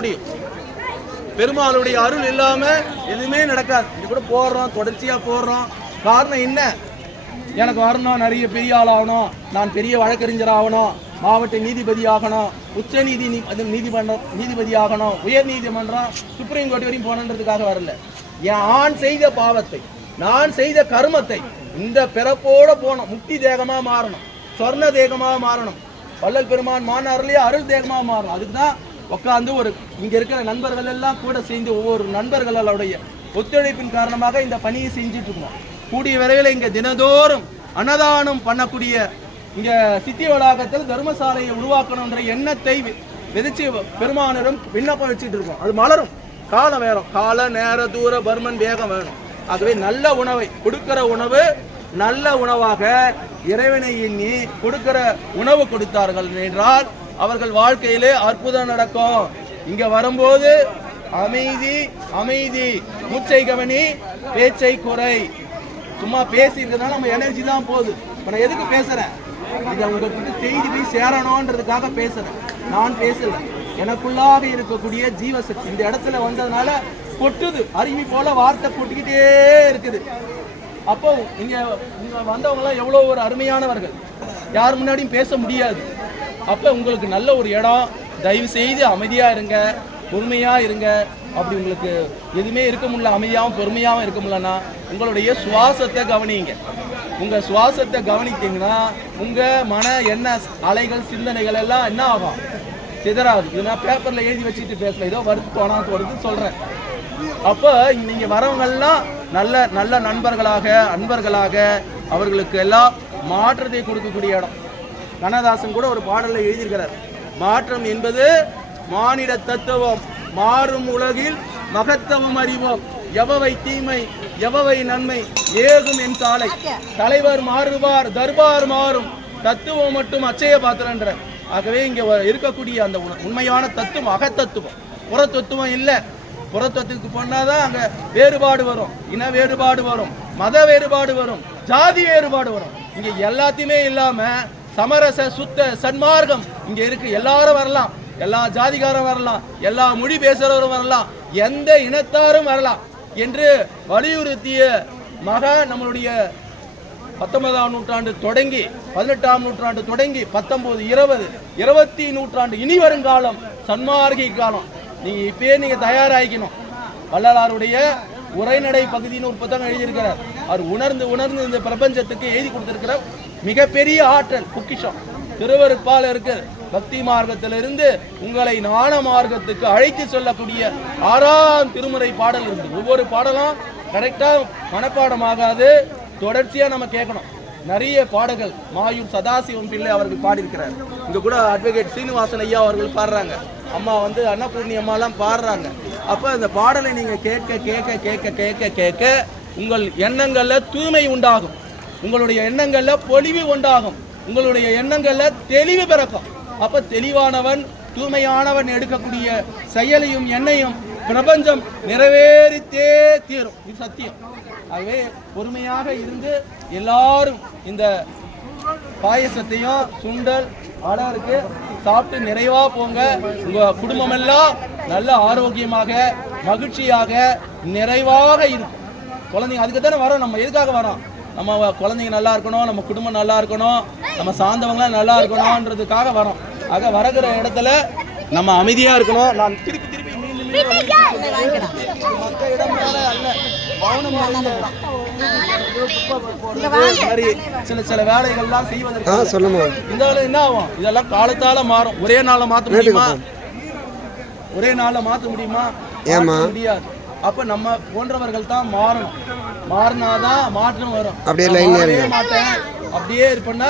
முடியும். பெருமாளுடைய அருள் இல்லாம எதுவுமே நடக்காது. இது கூட போடுறோம் தொடர்ச்சியா போடுறோம் காரணம் என்ன? எனக்கு வரணும் நிறைய பெரிய ஆள் ஆகணும். நான் பெரிய வழக்கறிஞர் ஆகணும். மாவட்ட நீதிபதி ஆகணும். உச்ச நீதி நீதிமன்றம் நீதிபதி ஆகணும். உயர் நீதிமன்றம் சுப்ரீம் கோர்ட் வரையும் போனன்றதுக்காக வரல. நான் செய்த பாவத்தை நான் செய்த கர்மத்தை இந்த பிறப்போட போனோம் முக்தி தேகமா மாறணும். சொர்ண தேகமா மாறணும். வள்ளல் பெருமான் மானார்லயே அருள் தேகமா மாறணும். அதுக்கு தான் உட்காந்து ஒரு இங்க இருக்கிற நண்பர்கள் எல்லாம் கூட சேர்ந்து ஒவ்வொரு நண்பர்களுடைய ஒத்துழைப்பின் காரணமாக இந்த பணியை செஞ்சுட்டு இருக்கோம். கூடிய விரைவில் இங்க தினதோறும் அன்னதானம் பண்ணக்கூடிய இங்க சித்தி வளாகத்தில் தர்மசாலையை உருவாக்கணுன்ற எண்ணத்தை வி- விதைச்சு பெருமானிடம் விண்ணப்பம் வச்சுட்டு இருக்கோம். அது மலரும். காலம் வேணும் கால நேர தூர பர்மன் வேகம் வேணும் ஆகவே நல்ல உணவை கொடுக்கிற உணவு நல்ல உணவாக இறைவனை எண்ணி கொடுக்கிற உணவு கொடுத்தார்கள் என்றால் அவர்கள் வாழ்க்கையிலே அற்புதம் நடக்கும். இங்க வரும்போது அமைதி அமைதி. மூச்சை கவனி பேச்சை குறை. சும்மா பேசியிருக்கிறதுனால நம்ம எனர்ஜி தான் போகுது. இப்போ நான் எதுக்கு பேசுறேன்? இதை உங்ககிட்ட செய்தி போய் சேரணுன்றதுக்காக பேசுறேன். நான் பேசல. எனக்குள்ளாக இருக்கக்கூடிய ஜீவசக்தி இந்த இடத்துல வந்ததுனால கொட்டுது. அருவி போல வார்த்தை கொட்டிக்கிட்டே இருக்குது. அப்போ இங்க இங்க வந்தவங்கலாம் எவ்வளோ ஒரு அருமையானவர்கள். யார் முன்னாடியும் பேச முடியாது. அப்போ உங்களுக்கு நல்ல ஒரு இடம். தயவு செய்து அமைதியாக இருங்க. பொறுமையாக இருங்க. அப்படி உங்களுக்கு எதுவுமே இருக்க முடியல. அமைதியாகவும் பொறுமையாகவும் இருக்க முடியலன்னா உங்களுடைய சுவாசத்தை கவனிங்க. உங்கள் சுவாசத்தை கவனித்தீங்கன்னா உங்கள் மன எண்ண அலைகள் சிந்தனைகள் எல்லாம் என்ன ஆகும்? சிதறாது. இது நான் பேப்பரில் எழுதி வச்சுட்டு பேசல ஏதோ வருது தோணாது வருது சொல்கிறேன் அப்போ நீங்கள் வரவங்கள்லாம் நல்ல நல்ல நண்பர்களாக அன்பர்களாக அவர்களுக்கு எல்லாம் மாற்றத்தை கொடுக்கக்கூடிய இடம். கண்ணதாசன் கூட ஒரு பாடலில் எழுதியிருக்கிறார். மாற்றம் என்பது மானிட தத்துவம். மாறும் உலகில் மகத்துவம் அறிவோம். எவவை தீமை எவவை நன்மை ஏகும் என் சாலை தலைவர் மாறுவார் தர்பார் மாறும். தத்துவம் மட்டும் அச்சய பாத்திரன்ற. ஆகவே இங்கே வ- இருக்கக்கூடிய அந்த உண- உண்மையான தத்துவம் அகத்தத்துவம். புற தத்துவம் இல்லை. புறத்தத்துக்கு போனாதான் அங்கே வேறுபாடு வரும். இன வேறுபாடு வரும். மத வேறுபாடு வரும். ஜாதி வேறுபாடு வரும். இங்கே எல்லாத்தையுமே இல்லாமல் சமரச சுத்த சன்மார்க்கம். இங்கே இருக்கு எல்லாரும் வரலாம். எல்லா ஜாதிகாரும் வரலாம். எல்லா மொழி பேசுகிறவரும் வரலாம். எந்த இனத்தாரும் வரலாம். என்று வலியுறுத்திய மகா நம்மளுடைய பத்தொன்பதாம் நூற்றாண்டு தொடங்கி பதினெட்டாம் நூற்றாண்டு தொடங்கி பத்தொன்பது இருபது இருபத்தி நூற்றாண்டு இனி வருங்காலம் சன்மார்க்கி காலம். நீங்கள் இப்பயே நீங்கள் தயாராகிக்கணும். வள்ளலாருடைய உரைநடை பகுதின்னு ஒரு புத்தகம் எழுதியிருக்கிறார். அவர் உணர்ந்து உணர்ந்து இந்த பிரபஞ்சத்துக்கு எழுதி கொடுத்திருக்கிற மிகப்பெரிய ஆற்றல் பொக்கிஷம் திருவருப்பால் இருக்கு பக்தி மார்க்கத்திலிருந்து உங்களை ஞான மார்க்கத்துக்கு அழைத்து சொல்லக்கூடிய ஆறாம் திருமுறை பாடல் இருக்கு ஒவ்வொரு பாடலும் கரெக்டா மனப்பாடமாகாது. தொடர்ச்சியா நம்ம கேட்கணும். நிறைய பாடல்கள் மாயூர் சதாசிவம் பிள்ளை அவர்கள் பாடியிருக்கிறார். இங்க கூட அட்வொகேட் சீனிவாசன் ஐயா அவர்கள் பாடுறாங்க. அம்மா வந்து அன்னபூர்ணி அம்மாலாம் பாடுறாங்க. அப்போ அந்த பாடலை நீங்கள் கேட்க கேட்க கேட்க கேட்க கேட்க உங்கள் எண்ணங்களில் தூய்மை உண்டாகும். உங்களுடைய எண்ணங்களில் பொலிவு உண்டாகும். உங்களுடைய எண்ணங்களில் தெளிவு பிறக்கும். அப்போ தெளிவானவன் தூய்மையானவன் எடுக்கக்கூடிய செயலையும் எண்ணையும் பிரபஞ்சம் நிறைவேறித்தே தீரும். இது சத்தியம். ஆகவே பொறுமையாக இருந்து எல்லாரும் இந்த பாயசத்தையும் சுண்டல் அழகு சாப்பிட்டு நிறைவாக போங்க. உங்கள் குடும்பமெல்லாம் நல்ல ஆரோக்கியமாக மகிழ்ச்சியாக நிறைவாக இருக்கும். குழந்தைங்க அதுக்கு தானே வரோம். நம்ம எதுக்காக வரோம்? நம்ம வ- குழந்தைங்க நல்லா இருக்கணும் நம்ம குடும்பம் நல்லா இருக்கணும் நம்ம சார்ந்தவங்களாம் நல்லா இருக்கணும்ன்றதுக்காக வரோம். ஆக வரகிற இடத்துல நம்ம அமைதியா இருக்கணும். நான் திருப்பி திருப்பி சில சில வேலைகள்லாம் செய்வதற்கு சொல்லுமா இந்த என்ன ஆகும்? இதெல்லாம் காலத்தால மாறும். ஒரே நாள்ல மாத்த முடியுமா? ஒரே நாள்ல மாத்த முடியுமா? மாத்த முடியாது. அப்ப நம்ம போன்றவர்கள் தான் மாறணும். மாறினாதான் மாற்றம் வரும். அப்படியே லைன்ல. மாட்டேன் அப்படியே இருப்பேன்னா